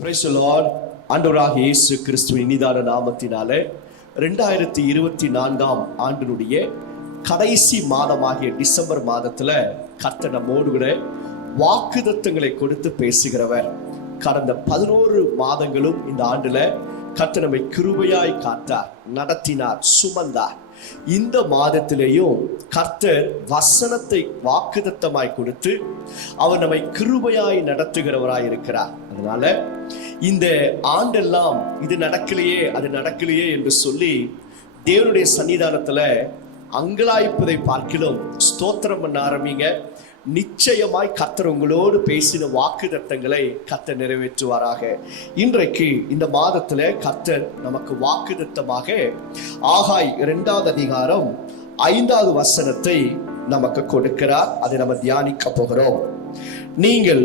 Praise the Lord. ஆண்டவராகிய இயேசு கிறிஸ்துவின் இனிதான நாமத்தினாலே 2024 ஆண்டினுடைய கடைசி மாதமாகிய டிசம்பர் மாதத்துல கர்த்தர் நம்மோடு கூட வாக்குத்தத்தங்களை கொடுத்து பேசுகிறவர். கடந்த 11 மாதங்களும் இந்த ஆண்டுல கர்த்தர் நம்மை கிருபையாய் காத்தார், நடத்தினார், சுமந்தார். இந்த மாதத்திலேயும் கர்த்தர் வசனத்தை வாக்குத்தத்தமாய் கொடுத்து அவர் நம்மை கிருபையாய் நடத்துகிறவராய் இருக்கிறார். அதனால இந்த ஆண்டெல்லாம் இது நடக்கலையே அது நடக்கலையே என்று சொல்லி தேவனுடைய சன்னிதானத்துல அங்கலாய்ப்பதை பார்க்கிலும் ஸ்தோத்திரம் பண்ண ஆரம்பிங்க. நிச்சயமாய் கர்த்தர் உங்களோடு பேசின வாக்குத்தத்தங்களை கர்த்தர் நிறைவேற்றுவாராக. இன்றைக்கு இந்த மாதத்துல கர்த்தர் நமக்கு வாக்குத்தத்தமாக ஆகாய் 2வது அதிகாரம் 5வது வசனத்தை நமக்கு கொடுக்கிறார். அதை நம்ம தியானிக்க போகிறோம். நீங்கள்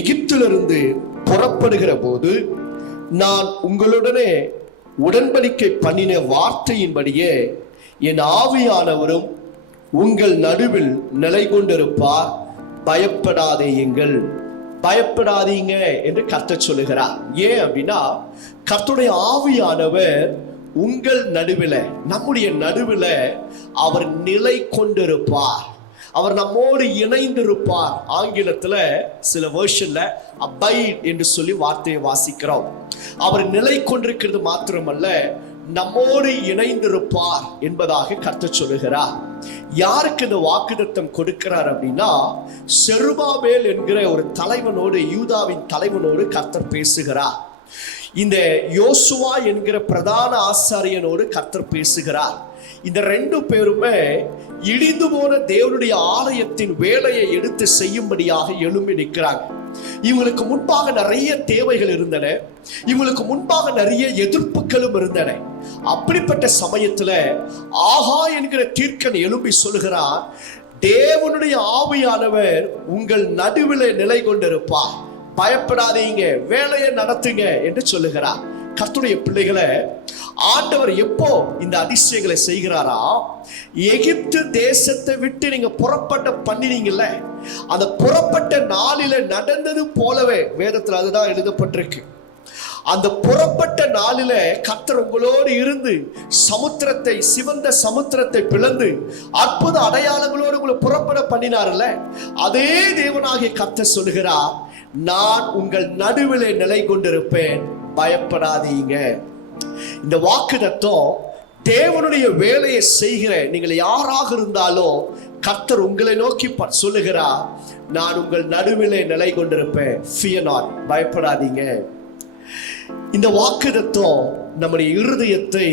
எகிப்திலிருந்து புறப்படுகிற போது நான் உங்களுடனே உடன்படிக்கை பண்ணின வார்த்தையின்படியே என் ஆவியானவரும் உங்கள் நடுவில் நிலை கொண்டிருப்பார், பயப்படாதீங்கள். பயப்படாதீங்க என்று கர்த்தர் சொல்லுகிறார். ஏன் அப்படின்னா கர்த்தருடைய ஆவியானவர் உங்கள் நடுவில், நம்முடைய நடுவில் அவர் நிலை கொண்டிருப்பார், அவர் நம்மோடு இணைந்திருப்பார். ஆங்கிலத்துல சில வெர்ஷன்ல அபைட் என்று சொல்லி வார்த்தையை வாசிக்கிறோம். அவர் நிலை கொண்டிருக்கிறது மாத்திரமல்ல, நம்மோடு இணைந்திருப்பார் என்பதாக கர்த்தர் சொல்லுகிறார். யாருக்கு இந்த வாக்குத்தத்தம் கொடுக்கிறார் அப்படின்னா செருபாபேல் என்கிற ஒரு தலைவனோடு, யூதாவின் தலைவனோடு கர்த்தர் பேசுகிறார். இந்த யோசுவா என்கிற பிரதான ஆசாரியனோடு கர்த்தர் பேசுகிறார். இந்த 2 பேருமே இடிந்து போன தேவனுடைய ஆலயத்தின் வேலையை எடுத்து செய்யும்படியாக எழும்பி நிற்கிறாங்க. இவங்களுக்கு முன்பாக நிறைய தேவைகள் இருந்தன, இவங்களுக்கு முன்பாக நிறைய எதிர்ப்புகளும் இருந்தன. அப்படிப்பட்ட சமயத்துல ஆகா என்கிற தீர்க்கன் எழும்பி சொல்லுகிறார், தேவனுடைய ஆவியானவர் உங்கள் நடுவில் நிலை கொண்டிருப்பார், பயப்படாதீங்க, வேலையை நடத்துங்க என்று சொல்லுகிறார். கர்த்தருடைய பிள்ளைகளை ஆண்டவர் எப்போ இந்த அதிசயங்களை செய்கிறாரா, எகிப்து தேசத்தை விட்டு நீங்க புறப்பட்ட பண்ணினீங்கல்ல, அந்த புறப்பட்ட நாளில நடந்தது போலவே வேதத்தில் அதுதான் எழுதப்பட்டிருக்கு. அந்த புறப்பட்ட நாளில கர்த்தர் உங்களோடு இருந்து சமுத்திரத்தை, சிவந்த சமுத்திரத்தை பிளந்து அற்புத அடையாளங்களோடு உங்களை புறப்பட பண்ணினார்ல, அதே தேவனாகிய கர்த்தர் சொல்லுகிறார், நான் உங்கள் நடுவிலே நிலை கொண்டிருப்பேன், பயப்படாதீங்க. இந்த வாக்குத்தத்தம் தேவனுடைய வேலையை செய்கிற நீங்கள் யாராக இருந்தாலும் கர்த்தர் உங்களை நோக்கி சொல்லுகிறார், நான் உங்கள் நடுவிலே நிலை கொண்டிருப்பேன், fear not, பயப்படாதீங்க. இந்த வாக்குத்தத்தம் நம்முடைய இருதயத்தை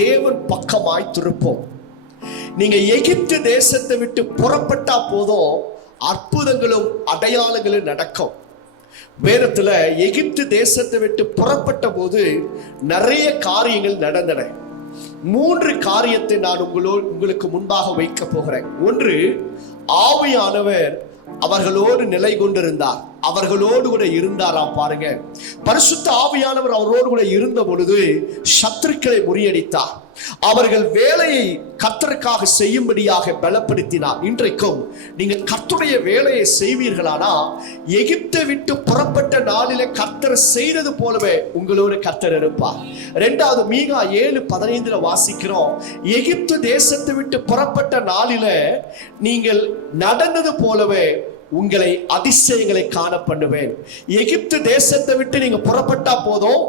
தேவன் பக்கமாய் திருப்போம். நீங்க எகிப்து தேசத்தை விட்டு புறப்பட்டா போதும் அற்புதங்களும் அடையாளங்களும் நடக்கும். வேதத்துல எகிப்து தேசத்தை விட்டு புறப்பட்ட போது நிறைய காரியங்கள் நடந்தன. 3 காரியத்தை நான் உங்களுக்கு முன்பாக வைக்க போகிறேன். ஒன்று, ஆவியானவர் அவர்களோடு நிலை கொண்டிருந்தார், அவர்களோடு கூட இருந்தாராம். பாருங்க, பரிசுத்த ஆவியானவர் அவரோடு கூட இருந்த பொழுது சத்துருக்களை முறியடித்தார், அவர்கள் வேலையை கர்த்தருக்காக செய்யும்படியாக பலப்படுத்தினார். இன்றைக்கும் நீங்கள் கர்த்தருடைய வேலையை செய்வீர்களானா, எகிப்தை விட்டு புறப்பட்ட நாளிலே கர்த்தர் செய்தது போலவே உங்களோடு கர்த்தர் இருப்பார். 2வது மீகா 7:15 வாசிக்கிறோம், எகிப்து தேசத்தை விட்டு புறப்பட்ட நாளில நீங்கள் நடந்தது போலவே உங்களை அதிசயங்களை காண பண்ணுவேன். எகிப்து தேசத்தை விட்டு நீங்க புறப்பட்டா போதும்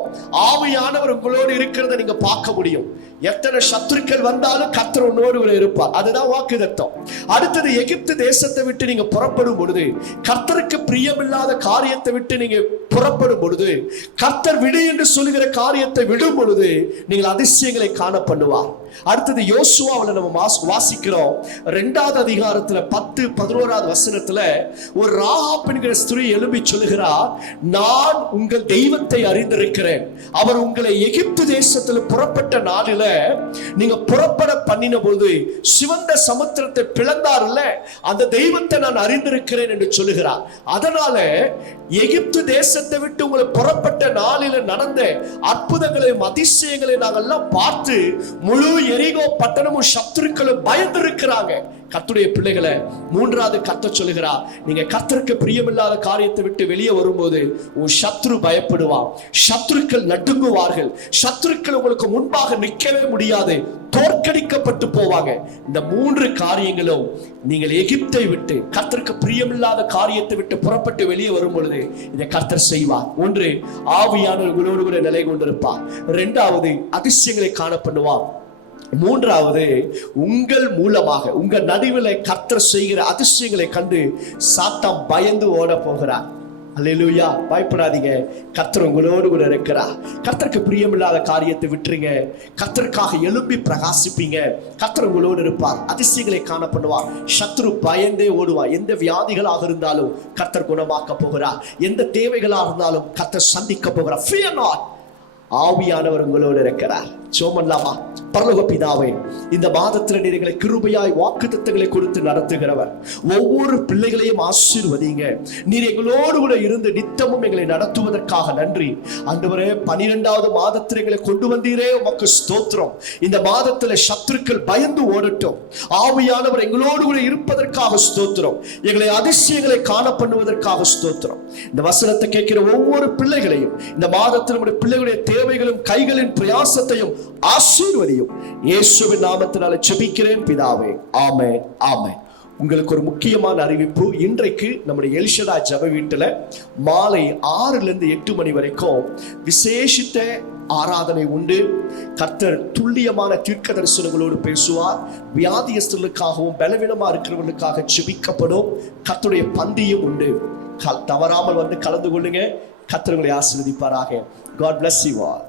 ஆவியானவர் உங்களோடு இருக்கிறத நீங்க பார்க்க முடியும். எத்தனை சத்துருக்கள் வந்தாலும் கர்த்தர் உன்னோடு இருப்பார். அதுதான் வாக்குத்தத்தம். அடுத்தது, எகிப்து தேசத்தை விட்டு நீங்க புறப்படும் பொழுது, கர்த்தருக்கு பிரியமில்லாத காரியத்தை விட்டு நீங்க புறப்படும் பொழுது, கர்த்தர் விடு என்று சொல்லுகிற காரியத்தை விடும் பொழுது நீங்கள் அதிசயங்களை காண பண்ணுவார். அடுத்தது, யோசுவாவில் நம்ம வாசிக்கிறோம் 2வது அதிகாரத்துல 10-11 வசனத்துல ஒரு ராகாப் என்கிற ஸ்திரீ எழும்பி சொல்லுகிறார், நான் உங்கள் தெய்வத்தை அறிந்திருக்கிறேன், அவர் உங்களை எகிப்து தேசத்தில் புறப்பட்ட நாளில நீங்க புறப்பட பண்ணின போது சிவந்த சமுத்திரத்தை பிளந்தார்ல, அந்த தெய்வத்தை நான் அறிந்திருக்கிறேன் என்று சொல்லுகிறார். அதனால எகிப்து தேசத்தை விட்டு உங்களை புறப்பட்ட நாளில நடந்த அற்புதங்களையும் அதிசயங்களையும் நாங்கெல்லாம் பார்த்து முழு எரிகோ பட்டணமும் சத்துருக்களும் பயந்து இருக்கிறாங்க. கர்த்தருடைய பிள்ளைகளை மூன்றாவது கர்த்தர் சொல்லுகிறார், நீங்க கர்த்தருக்கு பிரியமில்லாத காரியத்தை விட்டு வெளியே வரும்போது உன் சத்ரு பயப்படுவான், சத்துருக்கள் நடுங்குவார்கள், சத்துருக்கள் உங்களுக்கு முன்பாக நிற்கவே முடியாது, தோற்கடிக்கப்பட்டு போவாங்க. இந்த 3 காரியங்களும் நீங்கள் எகிப்தை விட்டு கர்த்தருக்கு பிரியமில்லாத காரியத்தை விட்டு புறப்பட்டு வெளியே வரும் பொழுது இதை கர்த்தர் செய்வார். 1, ஆவியானவர் உங்களோடு கூட நிலை கொண்டிருப்பார். 2வது, அதிசயங்களை காண பண்ணுவார். 3வது, உங்கள் மூலமாக உங்க நடுவில் கர்த்தர் செய்கிற அதிசயங்களை கண்டு சாத்தான் பயந்து ஓட போகிறார். அல்லேலூயா. பயப்படாதீங்க, கர்த்தர் உங்களோடு கூட இருக்கிறார். கர்த்தருக்கு பிரியமில்லாத காரியத்தை விட்டுருங்க, கர்த்தருக்காக எழும்பி பிரகாசிப்பீங்க. கர்த்தர் உங்களோடு இருப்பார், அதிசயங்களை காண பண்ணுவார். சத்ரு பயந்தே ஓடுவார். எந்த வியாதிகளாக இருந்தாலும் கர்த்தர் குணமாக்க போகிறார், எந்த தேவைகளாக இருந்தாலும் கர்த்தர் சந்திக்க போகிறார். Fear not. ஆவியானவர் உங்களோடு இருக்கிறார். சோமல்லாமா. பரலோக பிதாவே, இந்த மாதத்தில் நீங்களை கிருபையாய் வாக்குத்தத்தங்களை கொடுத்து நடத்துகிறவர், ஒவ்வொரு பிள்ளைகளையும் ஆசீர்வதிங்க. நீர் எங்களோடு கூட இருந்து நித்தமும் எங்களை நடத்துவதற்காக நன்றி. ஆண்டவரே, 12வது மாதத்தில் எங்களை கொண்டு வந்தீரே, உமக்கு ஸ்தோத்திரம். இந்த மாதத்தில் சத்துருக்கள் பயந்து ஓடட்டும். ஆவியானவர் எங்களோடு கூட இருப்பதற்காக ஸ்தோத்திரம். எங்களை அதிசயங்களை காண பண்ணுவதற்காக ஸ்தோத்திரம். இந்த வசனத்தை கேட்கிற ஒவ்வொரு பிள்ளைகளையும் இந்த மாதத்தில் நம்முடைய பிள்ளைகளுடைய தேவைகளும் கைகளின் பிரயாசத்தையும் ஆசீர்வதியும். இயேசுவின் நாமத்தினால ஜெபிக்கிறேன் பிதாவே. ஆமென், ஆமென். உங்களுக்கு ஒரு முக்கியமான அறிவிப்பு. இன்றைக்கு நம்முடைய எல்ஷடா ஜெப வீட்டுல மாலை 6 to 8 மணி வரைக்கும் விசேஷித்த ஆராதனை உண்டு. கர்த்தர் துல்லியமான தீர்க்க தரிசனங்களோடு பேசுவார். வியாதியஸ்தர்களுக்காகவும் பலவீனமா இருக்கிறவர்களுக்காக ஜெபிக்கப்படும். கர்த்தருடைய பந்தியும் உண்டு. தவறாமல் வந்து கலந்து கொள்ளுங்க. கர்த்தர் உங்களை ஆசீர்வதிப்பாராக. God bless you all.